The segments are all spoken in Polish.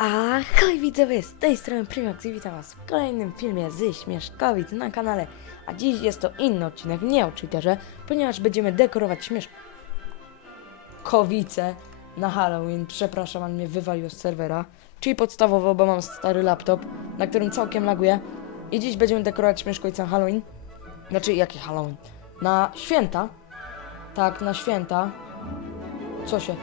Ahoj widzowie, z tej strony Primax i witam was w kolejnym filmie z Śmieszkowic na kanale. A dziś jest to inny odcinek, nie o cheaterze, ponieważ będziemy dekorować Śmieszkowice na Halloween. Przepraszam, on mnie wywalił z serwera. Czyli podstawowo, bo mam stary laptop, na którym całkiem laguje. I dziś będziemy dekorować Śmieszkowice na Halloween. Znaczy, jaki Halloween? Na święta. Tak, na święta. Co się?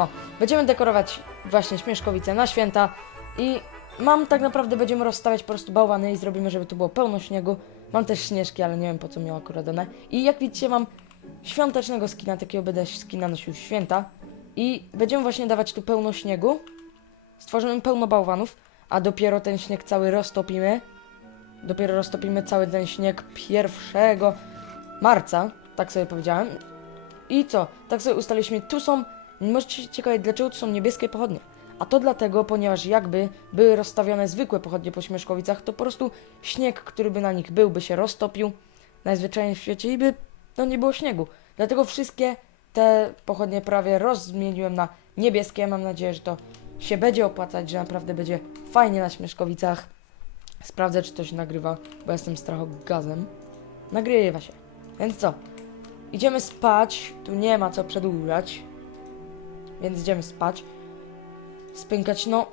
O, będziemy dekorować właśnie Śmieszkowice na święta i mam tak naprawdę, będziemy rozstawiać po prostu bałwany i zrobimy, żeby tu było pełno śniegu. Mam też śnieżki, ale nie wiem po co miał akurat one. I jak widzicie mam świątecznego skina, takiego będę skina nosił święta. I będziemy właśnie dawać tu pełno śniegu. Stworzymy pełno bałwanów, a dopiero ten śnieg cały roztopimy. Dopiero roztopimy cały ten śnieg 1 marca, tak sobie powiedziałem. I co? Tak sobie ustaliliśmy, tu są Możecie się ciekawić, dlaczego tu są niebieskie pochodnie. A to dlatego, ponieważ jakby były rozstawione zwykłe pochodnie po Śmieszkowicach, to po prostu śnieg, który by na nich był, by się roztopił najzwyczajniej w świecie i by no nie było śniegu. Dlatego wszystkie te pochodnie prawie rozmieniłem na niebieskie. Mam nadzieję, że to się będzie opłacać, że naprawdę będzie fajnie na Śmieszkowicach. Sprawdzę, czy to się nagrywa, bo jestem strachogazem. Nagrywa się. Więc co? Idziemy spać. Tu nie ma co przedłużać więc idziemy spać. Spękać, no.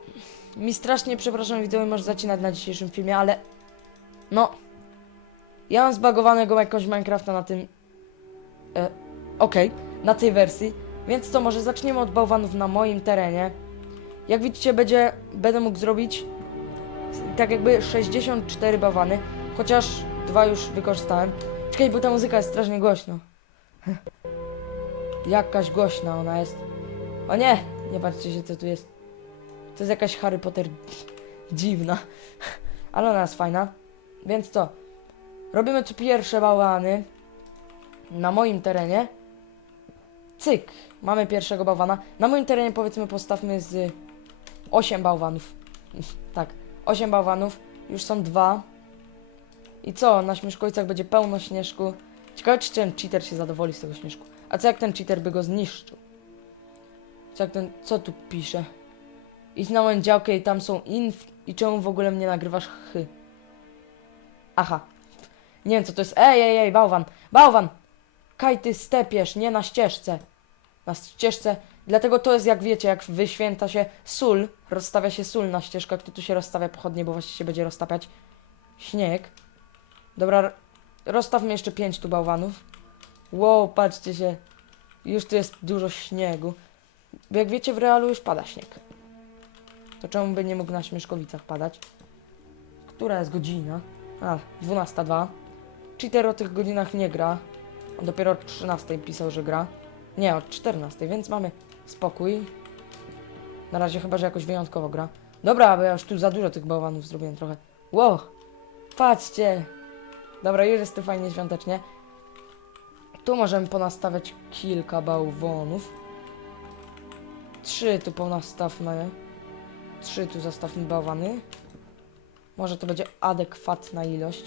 Mi strasznie, przepraszam widzowie, może zaczynać na dzisiejszym filmie, ale... No. Ja mam zbagowanego jakąś Minecrafta na tym... E, Okej, na tej wersji. Więc to może zaczniemy od bałwanów na moim terenie. Jak widzicie, będzie, będę mógł zrobić tak jakby 64 bałwany, chociaż dwa już wykorzystałem. Czekaj, bo ta muzyka jest strasznie głośno. Jakaś głośna ona jest. O nie! Nie patrzcie się, co tu jest. To jest jakaś Harry Potter dziwna. Ale ona jest fajna. Więc co? Robimy tu pierwsze bałwany. Na moim terenie. Cyk! Mamy pierwszego bałwana. Na moim terenie powiedzmy postawmy z 8 bałwanów. tak, 8 bałwanów. Już są dwa. I co? Na śmieszkowicach będzie pełno śnieżku. Ciekawe, czy ten cheater się zadowoli z tego śnieżku. A co jak ten cheater by go zniszczył? Jak ten, co tu pisze? Idź na moją działkę i tam są inf... I czemu w ogóle mnie nagrywasz chy? Aha. Nie wiem co to jest. Ej, ej, ej, bałwan. Bałwan! Kaj ty stepiesz, nie na ścieżce. Na ścieżce. Dlatego to jest jak wiecie, jak wyświęta się sól, rozstawia się sól na ścieżkach, to tu się rozstawia pochodnie, bo właśnie się będzie roztapiać śnieg. Dobra, rozstawmy jeszcze pięć tu bałwanów. Wow, patrzcie się. Już tu jest dużo śniegu. Bo jak wiecie, w realu już pada śnieg. To czemu by nie mógł na Śmieszkowicach padać? Która jest godzina? A, 12.02. Cheater o tych godzinach nie gra. On dopiero o 13.00 pisał, że gra. Nie, od 14.00, więc mamy spokój. Na razie chyba, że jakoś wyjątkowo gra. Dobra, bo ja już tu za dużo tych bałwanów zrobiłem trochę. Wow! Patrzcie! Dobra, już jest tu fajnie świątecznie. Tu możemy ponastawiać kilka bałwanów. Trzy tu ponastawmy. Trzy tu zastawmy bałwany. Może to będzie adekwatna ilość.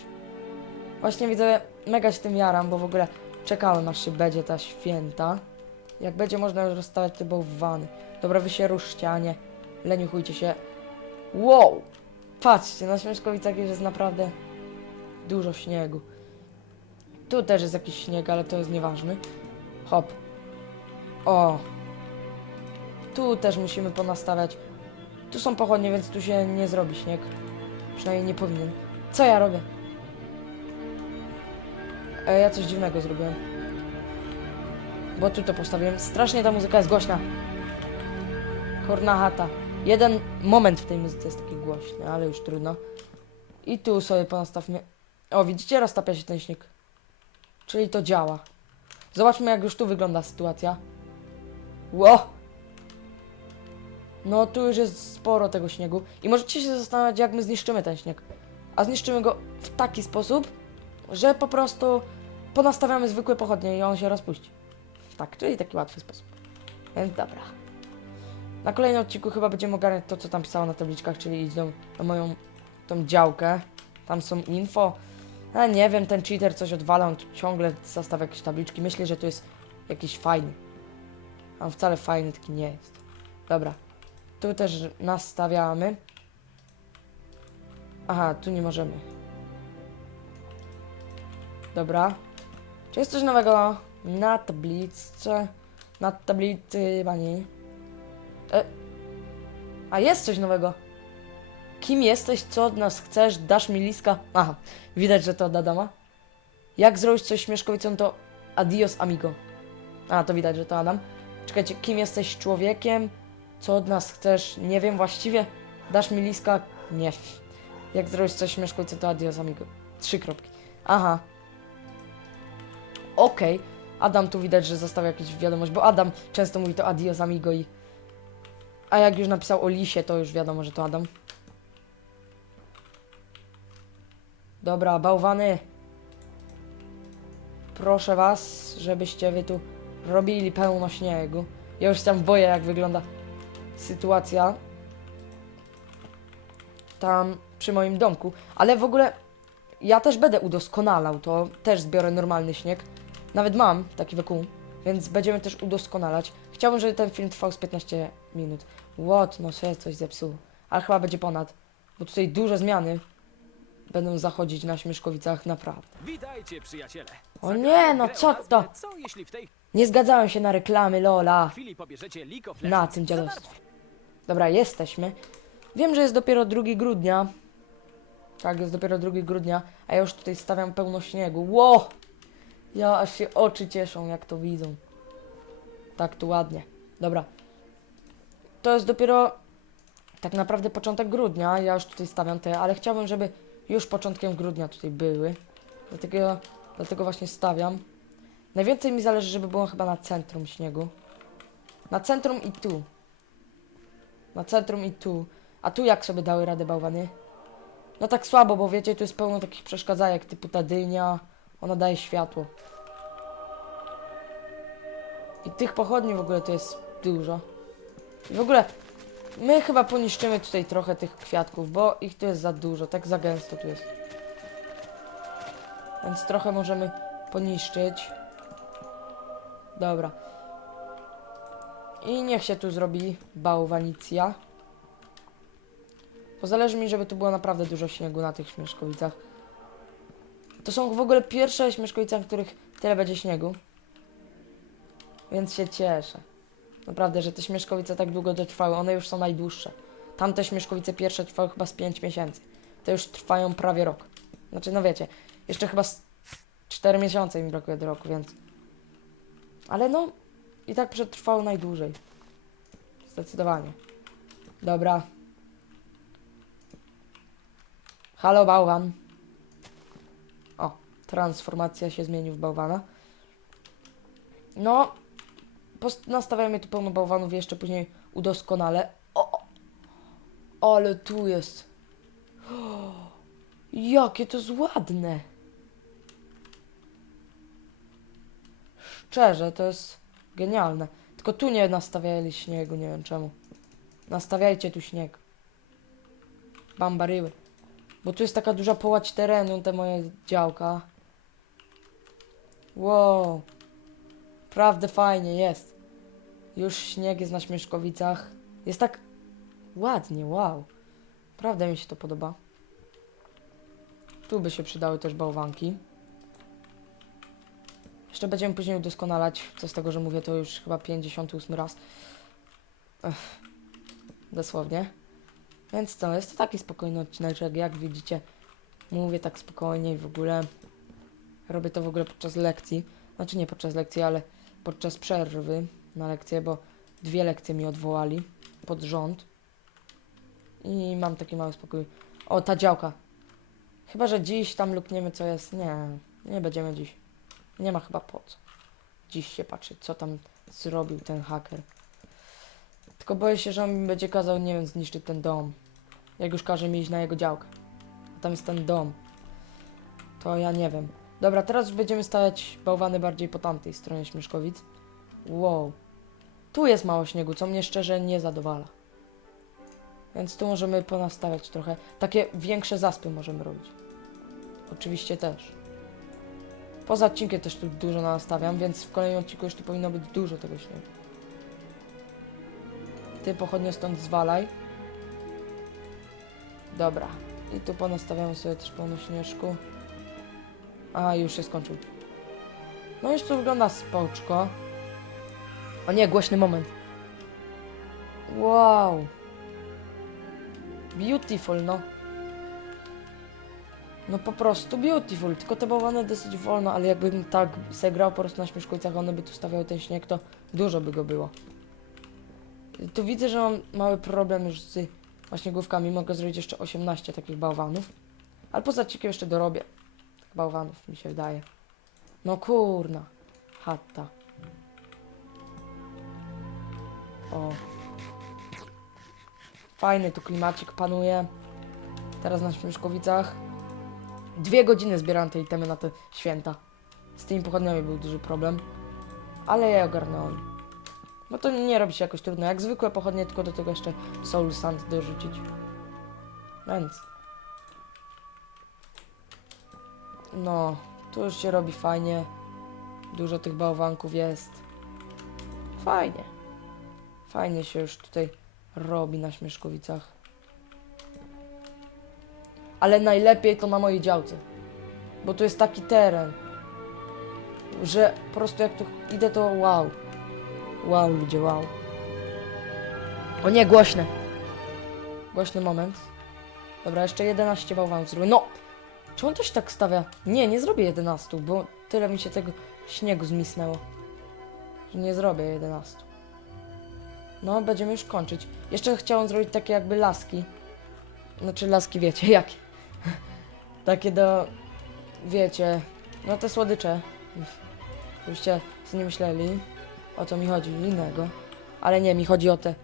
Właśnie widzę, mega się tym jaram, bo w ogóle czekałem aż się będzie ta święta. Jak będzie można już rozstawiać te bałwany. Dobra, wy się ruszcie, a nie leniuchujcie się. Wow! Patrzcie, na Śmieszkowicach jest naprawdę dużo śniegu. Tu też jest jakiś śnieg, ale to jest nieważny. Hop. O, tu też musimy ponastawiać. Tu są pochodnie, więc tu się nie zrobi śnieg. Przynajmniej nie powinien. Co ja robię? E, ja coś dziwnego zrobiłem. Bo tu to postawiłem. Strasznie ta muzyka jest głośna. Korna chata. Jeden moment w tej muzyce jest taki głośny, ale już trudno. I tu sobie ponastawmy. O, widzicie? Roztapia się ten śnieg. Czyli to działa. Zobaczmy, jak już tu wygląda sytuacja. Ło! No tu już jest sporo tego śniegu i możecie się zastanawiać, jak my zniszczymy ten śnieg. A zniszczymy go w taki sposób, że po prostu ponastawiamy zwykłe pochodnie i on się rozpuści. Tak, czyli taki łatwy sposób. Więc dobra. Na kolejnym odcinku chyba będziemy ogarniać to, co tam pisało na tabliczkach, czyli idą na moją tą działkę. Tam są info. A nie wiem, ten cheater coś odwala, on ciągle zastawia jakieś tabliczki. Myślę, że to jest jakiś fajny. A on wcale fajny taki nie jest. Dobra. Tu też nastawiamy. Aha, tu nie możemy. Dobra. Czy jest coś nowego na tablicy? Na tablicy, pani. E. A jest coś nowego. Kim jesteś? Co od nas chcesz? Dasz mi liska? Aha, widać, że to od Adama. Jak zrobić coś śmieszkowicą, to adios amigo. A, to widać, że to Adam. Czekajcie, kim jesteś człowiekiem? Co od nas chcesz? Nie wiem właściwie. Dasz mi liska? Nie. Jak zrobić coś śmieszkowicą, to adios amigo. Trzy kropki. Aha. Okej. Adam tu widać, że zostawił jakąś wiadomość, bo Adam często mówi to adios amigo i... A jak już napisał o lisie, to już wiadomo, że to Adam. Dobra, bałwany. Proszę was, żebyście wy tu robili pełno śniegu. Ja już tam boję, jak wygląda sytuacja tam przy moim domku. Ale w ogóle ja też będę udoskonalał to. Też zbiorę normalny śnieg. Nawet mam taki wokół, więc będziemy też udoskonalać. Chciałbym, żeby ten film trwał z 15 minut. What? No się coś zepsuło. Ale chyba będzie ponad. Bo tutaj duże zmiany będą zachodzić na Śmieszkowicach, naprawdę. Witajcie, przyjaciele. O nie, no grę o co to? Co jeśli w tej Nie zgadzałem się na reklamy, Lola. chwili pobierzecie League of Na tym dziadostwie. Dobra, jesteśmy. Wiem, że jest dopiero 2 grudnia. Tak, jest dopiero 2 grudnia, a ja już tutaj stawiam pełno śniegu. Ło! Ja aż się oczy cieszą, jak to widzą. Tak, tu ładnie. Dobra. To jest dopiero tak naprawdę początek grudnia. Ja już tutaj stawiam te, ale chciałbym, żeby już początkiem grudnia tutaj były. Dlatego, dlatego właśnie stawiam. Najwięcej mi zależy, żeby było chyba na centrum śniegu. Na centrum i tu. Na centrum i tu. A tu jak sobie dały radę bałwany? No tak słabo, bo wiecie, tu jest pełno takich przeszkadzajek typu ta dynia. Ona daje światło. I tych pochodni w ogóle to jest dużo. I w ogóle my chyba poniszczymy tutaj trochę tych kwiatków, bo ich tu jest za dużo, tak za gęsto tu jest. Więc trochę możemy poniszczyć. Dobra. I niech się tu zrobi bałwanicja. Bo zależy mi, żeby tu było naprawdę dużo śniegu na tych śmieszkowicach. To są w ogóle pierwsze śmieszkowice, na których tyle będzie śniegu. Więc się cieszę. Naprawdę, że te śmieszkowice tak długo dotrwały. One już są najdłuższe. Tamte śmieszkowice pierwsze trwały chyba z 5 miesięcy. Te już trwają prawie rok. Znaczy, no wiecie, jeszcze chyba z 4 miesiące mi brakuje do roku, więc... Ale no, i tak przetrwało najdłużej. Zdecydowanie. Dobra. Halo, bałwan. O, transformacja się zmienił w bałwana. No, nastawiamy tu pełno bałwanów jeszcze później udoskonale. O, o, ale tu jest. O, jakie to jest ładne. Szczerze, to jest genialne. Tylko tu nie nastawiali śniegu, nie wiem czemu. Nastawiajcie tu śnieg. Bambaryły. Bo tu jest taka duża połać terenu, te moje działka. Wow. Prawdę fajnie jest. Już śnieg jest na Śmieszkowicach. Jest tak ładnie, wow. Prawda mi się to podoba. Tu by się przydały też bałwanki. Jeszcze będziemy później udoskonalać, co z tego, że mówię to już chyba 58 raz. Ech, dosłownie. Więc to jest to taki spokojny odcineczek, jak widzicie. Mówię tak spokojnie i w ogóle robię to w ogóle podczas lekcji. Znaczy nie podczas lekcji, ale podczas przerwy na lekcję, bo dwie lekcje mi odwołali pod rząd. I mam taki mały spokój. O, ta działka. Chyba, że dziś tam lukniemy co jest. Nie, nie będziemy dziś. Nie ma chyba po co. Dziś się patrzy, co tam zrobił ten haker. Tylko boję się, że on mi będzie kazał, nie wiem, zniszczyć ten dom. Jak już każe mi iść na jego działkę. A tam jest ten dom. To ja nie wiem. Dobra, teraz już będziemy stawiać bałwany bardziej po tamtej stronie Śmieszkowic. Wow. Tu jest mało śniegu, co mnie szczerze nie zadowala. Więc tu możemy ponastawiać trochę. Takie większe zaspy możemy robić. Oczywiście też. Poza odcinkiem też tu dużo nastawiam, więc w kolejnym odcinku już tu powinno być dużo tego śniegu. Ty pochodnie stąd zwalaj. Dobra. I tu ponastawiamy sobie też pełno śnieżku. A, już się skończył. No już to wygląda spoczko. O nie, głośny moment. Wow. Beautiful, no. No po prostu beautiful, tylko te bałwany dosyć wolno, ale jakbym tak segrał po prostu na śmieszkujcach, one by tu stawiały ten śnieg, to dużo by go było. Tu widzę, że mam mały problem już z właśnie główkami. Mogę zrobić jeszcze 18 takich bałwanów. Ale poza cikiem jeszcze dorobię bałwanów, mi się wydaje. No kurna. Chata. O. Fajny tu klimacik panuje. Teraz na Śmieszkowicach. Dwie godziny zbierałem te itemy na te święta. Z tymi pochodniami był duży problem. Ale je ogarnąłem. No to nie robi się jakoś trudno. Jak zwykłe pochodnie, tylko do tego jeszcze Soul Sand dorzucić. Więc. No, tu już się robi fajnie. Dużo tych bałwanków jest. Fajnie. Fajnie się już tutaj robi na Śmieszkowicach. Ale najlepiej to na mojej działce. Bo tu jest taki teren, że po prostu jak tu idę to wow. Wow, ludzie, wow. O nie, głośne. Głośny moment. Dobra, jeszcze 11 bałwanów zrobię. No! Czy on coś tak stawia? Nie, nie zrobię 11, bo tyle mi się tego śniegu zmisnęło. Że nie zrobię 11. No, będziemy już kończyć. Jeszcze chciałem zrobić takie jakby laski. Znaczy laski, wiecie, jakie. Takie do... Wiecie... No te słodycze. Sobie nie myśleli. O to mi chodzi, innego. Ale nie, mi chodzi o te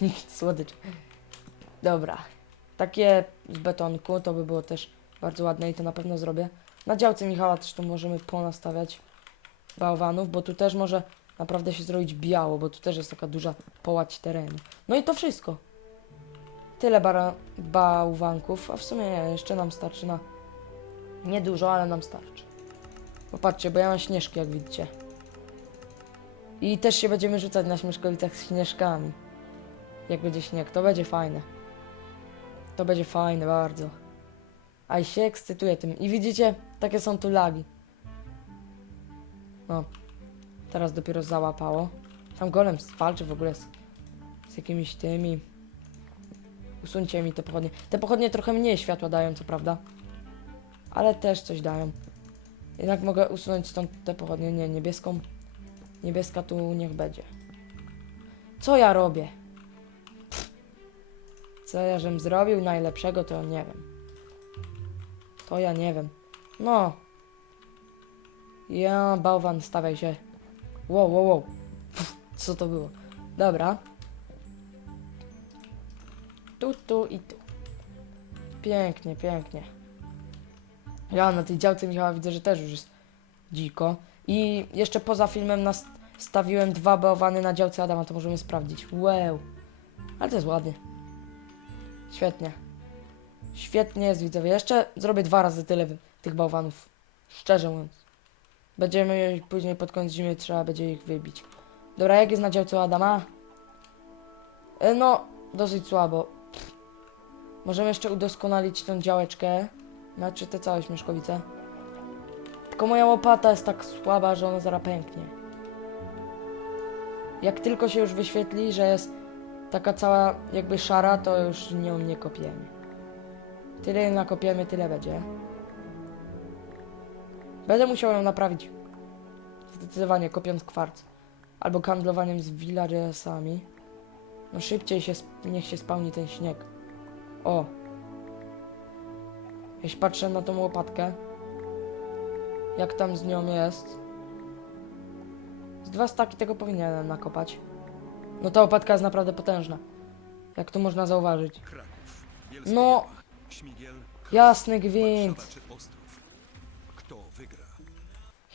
słodycze. Dobra. Takie z betonku to by było też bardzo ładne i to na pewno zrobię. Na działce Michała też tu możemy ponastawiać bałwanów, bo tu też może naprawdę się zrobić biało, bo tu też jest taka duża połać terenu. No i to wszystko. Tyle bara- bałwanków, a w sumie nie, jeszcze nam starczy na... Niedużo, ale nam starczy. Popatrzcie, bo ja mam śnieżki, jak widzicie. I też się będziemy rzucać na śmieszkowicach z śnieżkami. Jak będzie śnieg, to będzie fajne. To będzie fajne bardzo. A i się ekscytuję tym. I widzicie, takie są tu lagi. No. Teraz dopiero załapało. Tam golem walczy w ogóle z, z jakimiś tymi. Usuńcie mi te pochodnie. Te pochodnie trochę mniej światła dają, co prawda. Ale też coś dają. Jednak mogę usunąć stąd te pochodnie. Nie, niebieską. Niebieska tu niech będzie. Co ja robię? Pff. Co ja żem zrobił najlepszego, to nie wiem. To ja nie wiem. No. Ja, bałwan, stawiaj się. Wow, wow, wow. Pff, Co to było? Dobra. Tu, tu i tu. Pięknie, pięknie. Ja na tej działce Michała widzę, że też już jest dziko. I jeszcze poza filmem nastawiłem dwa bałwany na działce Adama, to możemy sprawdzić. Wow. Ale to jest ładnie. Świetnie. Świetnie jest, widzowie. Jeszcze zrobię dwa razy tyle tych bałwanów. Szczerze mówiąc. Będziemy później pod koniec zimy trzeba będzie ich wybić. Dobra, jak jest na działce Adama? E, No, dosyć słabo. Możemy jeszcze udoskonalić tą działeczkę. Znaczy te całe śmieszkowice. Tylko moja łopata jest tak słaba, że ona zaraz pęknie. Jak tylko się już wyświetli, że jest taka cała jakby szara, to już nią nie kopiemy. Tyle nakopiemy, tyle będzie. Będę musiał ją naprawić. Zdecydowanie kopiąc kwarc. Albo handlowaniem z villagersami. No szybciej się, niech się spełni ten śnieg. O. Jeśli patrzę na tą łopatkę, jak tam z nią jest. Z dwa staki tego powinienem nakopać. No ta łopatka jest naprawdę potężna. Jak tu można zauważyć. No, jasny gwint.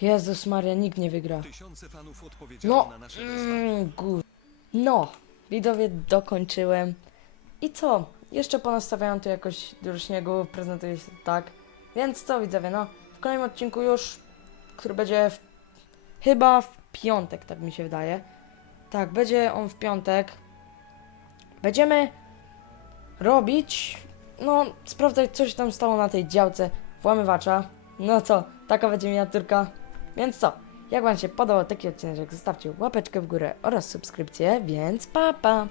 Jezus Maria, nikt nie wygra. No, mm. No, widzowie, dokończyłem. I co? Jeszcze ponastawiałem tu jakoś dużo śniegu, prezentuje się tak. Więc co, widzowie, no, w kolejnym odcinku już, który będzie w, chyba w piątek, tak mi się wydaje. Tak, będzie on w piątek. będziemy robić, no, sprawdzać, co się tam stało na tej działce włamywacza. No co, taka będzie miniaturka. Więc co, jak Wam się podobał taki odcinek, zostawcie łapeczkę w górę oraz subskrypcję, więc pa pa!